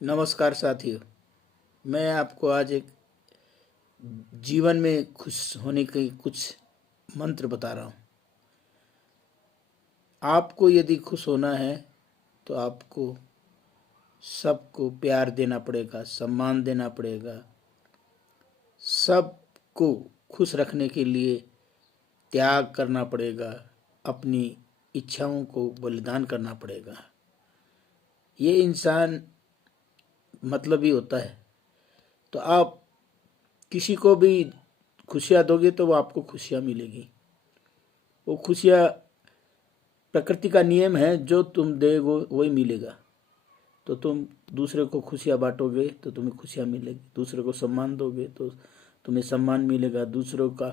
नमस्कार साथियों। मैं आपको आज एक जीवन में खुश होने के कुछ मंत्र बता रहा हूँ। आपको यदि खुश होना है तो आपको सबको प्यार देना पड़ेगा, सम्मान देना पड़ेगा। सबको खुश रखने के लिए त्याग करना पड़ेगा, अपनी इच्छाओं को बलिदान करना पड़ेगा। ये इंसान मतलबी होता है। तो आप किसी को भी खुशियाँ दोगे तो वो आपको खुशियाँ मिलेगी। वो खुशियाँ प्रकृति का नियम है, जो तुम देगो वही मिलेगा। तो तुम दूसरे को खुशियाँ बांटोगे तो तुम्हें खुशियाँ मिलेगी, दूसरे को सम्मान दोगे तो तुम्हें सम्मान मिलेगा, दूसरों का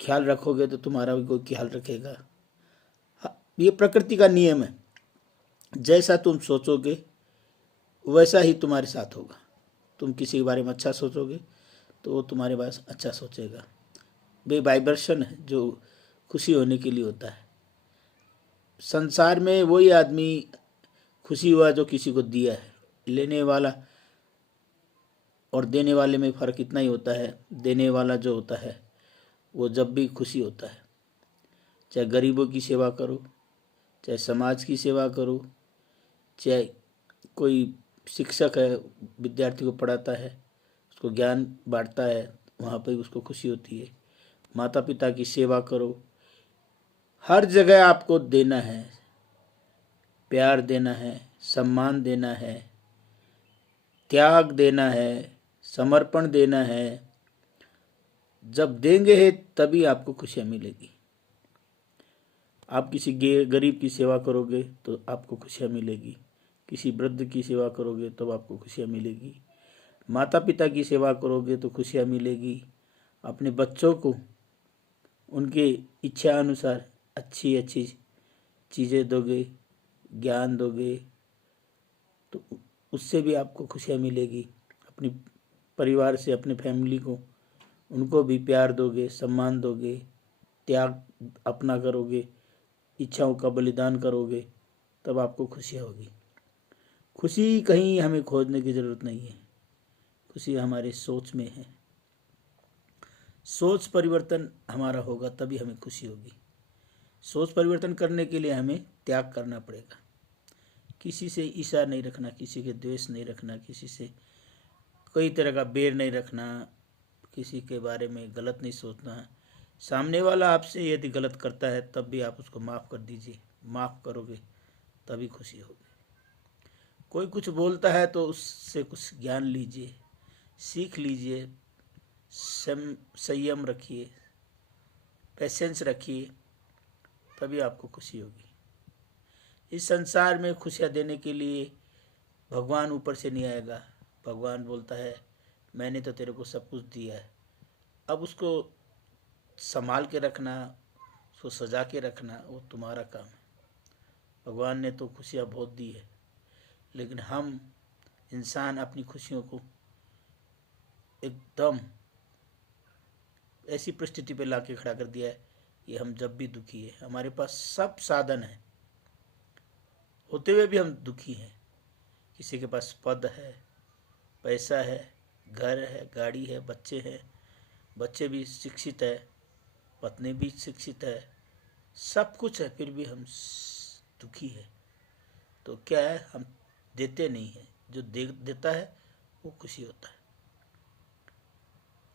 ख्याल रखोगे तो तुम्हारा भी कोई ख्याल रखेगा। ये प्रकृति का नियम है। जैसा तुम सोचोगे वैसा ही तुम्हारे साथ होगा। तुम किसी के बारे में अच्छा सोचोगे तो वो तुम्हारे पास अच्छा सोचेगा। वे वाइब्रेशन है जो खुशी होने के लिए होता है। संसार में वही आदमी खुशी हुआ जो किसी को दिया है। लेने वाला और देने वाले में फ़र्क इतना ही होता है, देने वाला जो होता है वो जब भी खुशी होता है। चाहे गरीबों की सेवा करो, चाहे समाज की सेवा करो, चाहे कोई शिक्षक है, विद्यार्थी को पढ़ाता है, उसको ज्ञान बांटता है, वहाँ पर उसको खुशी होती है। माता पिता की सेवा करो। हर जगह आपको देना है, प्यार देना है, सम्मान देना है, त्याग देना है, समर्पण देना है। जब देंगे है तभी आपको खुशियाँ मिलेगी। आप किसी गरीब की सेवा करोगे तो आपको खुशियाँ मिलेगी, किसी वृद्ध की सेवा करोगे तो आपको खुशियाँ मिलेगी, माता पिता की सेवा करोगे तो खुशियाँ मिलेगी। अपने बच्चों को उनके इच्छा अनुसार अच्छी अच्छी चीज़ें दोगे, ज्ञान दोगे तो उससे भी आपको खुशियाँ मिलेगी। अपनी परिवार से, अपने फैमिली को, उनको भी प्यार दोगे, सम्मान दोगे, त्याग अपना करोगे, इच्छाओं का बलिदान करोगे, तब आपको खुशियाँ होगी। खुशी कहीं हमें खोजने की ज़रूरत नहीं है। खुशी हमारे सोच में है। सोच परिवर्तन हमारा होगा तभी हमें खुशी होगी। सोच परिवर्तन करने के लिए हमें त्याग करना पड़ेगा। किसी से ईर्ष्या नहीं रखना, किसी के द्वेष नहीं रखना, किसी से कोई तरह का बैर नहीं रखना, किसी के बारे में गलत नहीं सोचना। सामने वाला आपसे यदि गलत करता है तब भी आप उसको माफ़ कर दीजिए। माफ़ करोगे तभी खुशी होगी। कोई कुछ बोलता है तो उससे कुछ ज्ञान लीजिए, सीख लीजिए, संयम रखिए, पेशेंस रखिए, तभी आपको खुशी होगी। इस संसार में खुशियाँ देने के लिए भगवान ऊपर से नहीं आएगा। भगवान बोलता है मैंने तो तेरे को सब कुछ दिया है, अब उसको संभाल के रखना, उसको सजा के रखना वो तुम्हारा काम है। भगवान ने तो खुशियाँ बहुत दी है, लेकिन हम इंसान अपनी खुशियों को एकदम ऐसी परिस्थिति पे लाके खड़ा कर दिया है कि हम जब भी दुखी है, हमारे पास सब साधन है, होते हुए भी हम दुखी हैं। किसी के पास पद है, पैसा है, घर है, गाड़ी है, बच्चे हैं, बच्चे भी शिक्षित है, पत्नी भी शिक्षित है, सब कुछ है, फिर भी हम दुखी है। तो क्या है, हम देते नहीं हैं। जो देता है वो खुशी होता है।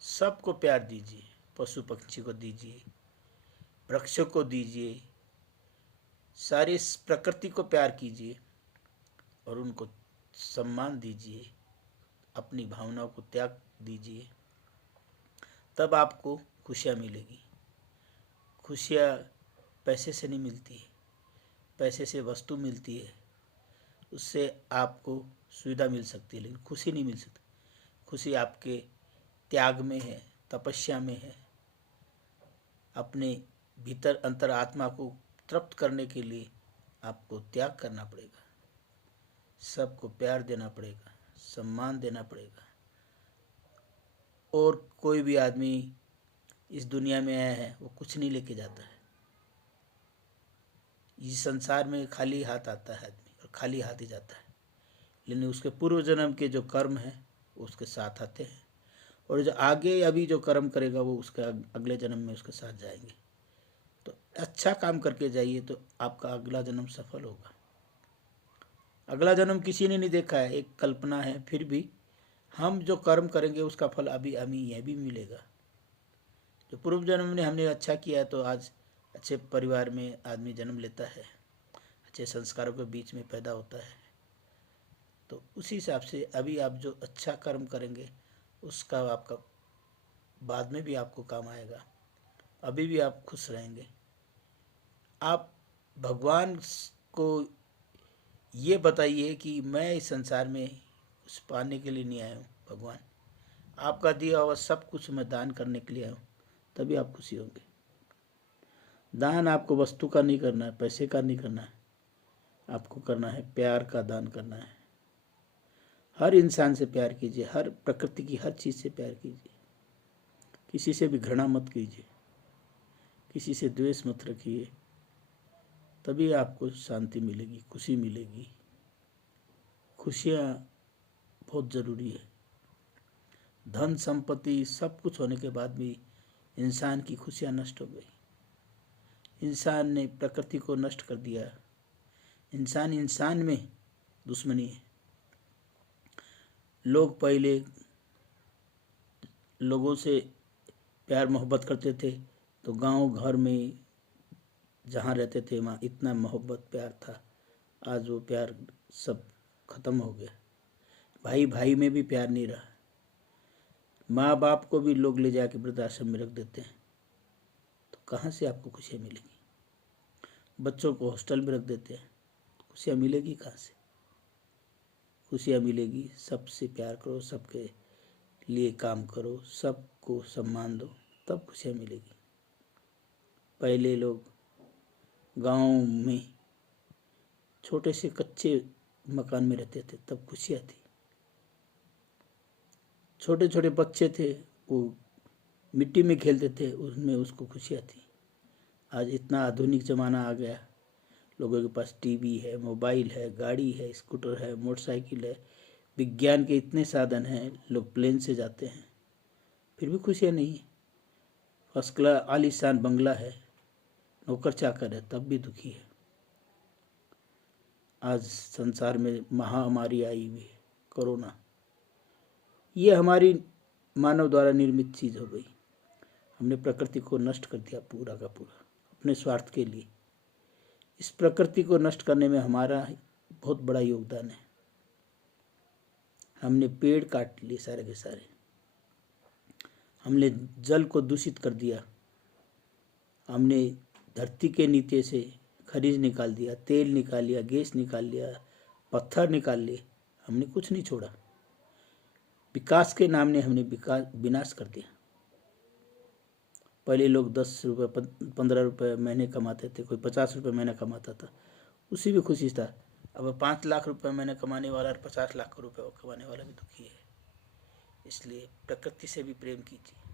सबको प्यार दीजिए, पशु पक्षी को दीजिए, वृक्षों को दीजिए, सारी प्रकृति को प्यार कीजिए और उनको सम्मान दीजिए, अपनी भावनाओं को त्याग दीजिए, तब आपको खुशियाँ मिलेगी। खुशियाँ पैसे से नहीं मिलती है। पैसे से वस्तु मिलती है, उससे आपको सुविधा मिल सकती है, लेकिन खुशी नहीं मिल सकती। खुशी आपके त्याग में है, तपस्या में है। अपने भीतर अंतर आत्मा को तृप्त करने के लिए आपको त्याग करना पड़ेगा, सबको प्यार देना पड़ेगा, सम्मान देना पड़ेगा। और कोई भी आदमी इस दुनिया में आया है वो कुछ नहीं लेके जाता है। इस संसार में खाली हाथ आता है आदमी और खाली हाथ ही जाता है, लेकिन उसके पूर्व जन्म के जो कर्म हैं उसके साथ आते हैं, और जो आगे अभी जो कर्म करेगा वो उसके अगले जन्म में उसके साथ जाएंगे। तो अच्छा काम करके जाइए तो आपका अगला जन्म सफल होगा। अगला जन्म किसी ने नहीं देखा है, एक कल्पना है, फिर भी हम जो कर्म करेंगे उसका फल अभी हमें यह भी मिलेगा। जो पूर्व जन्म में हमने अच्छा किया तो आज अच्छे परिवार में आदमी जन्म लेता है, अच्छे संस्कारों के बीच में पैदा होता है। तो उसी हिसाब से अभी आप जो अच्छा कर्म करेंगे उसका आपका बाद में भी आपको काम आएगा, अभी भी आप खुश रहेंगे। आप भगवान को ये बताइए कि मैं इस संसार में कुछ पाने के लिए नहीं आया हूँ, भगवान आपका दिया हुआ सब कुछ मैं दान करने के लिए आया हूँ, तभी आप खुशी होंगे। दान आपको वस्तु का नहीं करना है, पैसे का नहीं करना है, आपको करना है प्यार का दान करना है। हर इंसान से प्यार कीजिए, हर प्रकृति की हर चीज़ से प्यार कीजिए, किसी से भी घृणा मत कीजिए, किसी से द्वेष मत रखिए, तभी आपको शांति मिलेगी, खुशी मिलेगी। खुशियाँ बहुत ज़रूरी है। धन संपत्ति सब कुछ होने के बाद भी इंसान की खुशियाँ नष्ट हो गई। इंसान ने प्रकृति को नष्ट कर दिया। इंसान में दुश्मनी है। लोग पहले लोगों से प्यार मोहब्बत करते थे तो गांव घर में जहाँ रहते थे वहाँ इतना मोहब्बत प्यार था। आज वो प्यार सब खत्म हो गया। भाई भाई में भी प्यार नहीं रहा। माँ बाप को भी लोग ले जाके वृद्धाश्रम में रख देते हैं, तो कहाँ से आपको खुशियाँ मिलेगी। बच्चों को हॉस्टल में रख देते हैं, खुशियाँ मिलेगी कहाँ से। खुशियाँ मिलेगी सबसे प्यार करो, सबके लिए काम करो, सबको सम्मान दो, तब खुशियाँ मिलेगी। पहले लोग गांव में छोटे से कच्चे मकान में रहते थे, तब खुशियाँ थी। छोटे छोटे बच्चे थे, वो मिट्टी में खेलते थे, उसमें उसको खुशियाँ थी। आज इतना आधुनिक ज़माना आ गया, लोगों के पास टीवी है, मोबाइल है, गाड़ी है, स्कूटर है, मोटरसाइकिल है, विज्ञान के इतने साधन हैं, लोग प्लेन से जाते हैं, फिर भी खुशियाँ नहीं है। फर्स्ट क्लास आलीशान बंगला है, नौकर चाकर है, तब भी दुखी है। आज संसार में महामारी आई हुई है, कोरोना, ये हमारी मानव द्वारा निर्मित चीज़ हो गई। हमने प्रकृति को नष्ट कर दिया पूरा का पूरा अपने स्वार्थ के लिए। इस प्रकृति को नष्ट करने में हमारा बहुत बड़ा योगदान है। हमने पेड़ काट लिए सारे के सारे, हमने जल को दूषित कर दिया, हमने धरती के नीचे से खनिज निकाल दिया, तेल निकाल लिया, गैस निकाल लिया, पत्थर निकाल लिए, हमने कुछ नहीं छोड़ा। विकास के नाम ने हमने विनाश कर दिया। पहले लोग 10 रुपये 15 रुपये महीने कमाते थे, कोई 50 रुपये महीना कमाता था, उसी भी खुशी था। अब 5 लाख रुपये महीने कमाने वाला और 50 लाख रुपये कमाने वाला भी दुखी है। इसलिए प्रकृति से भी प्रेम कीजिए।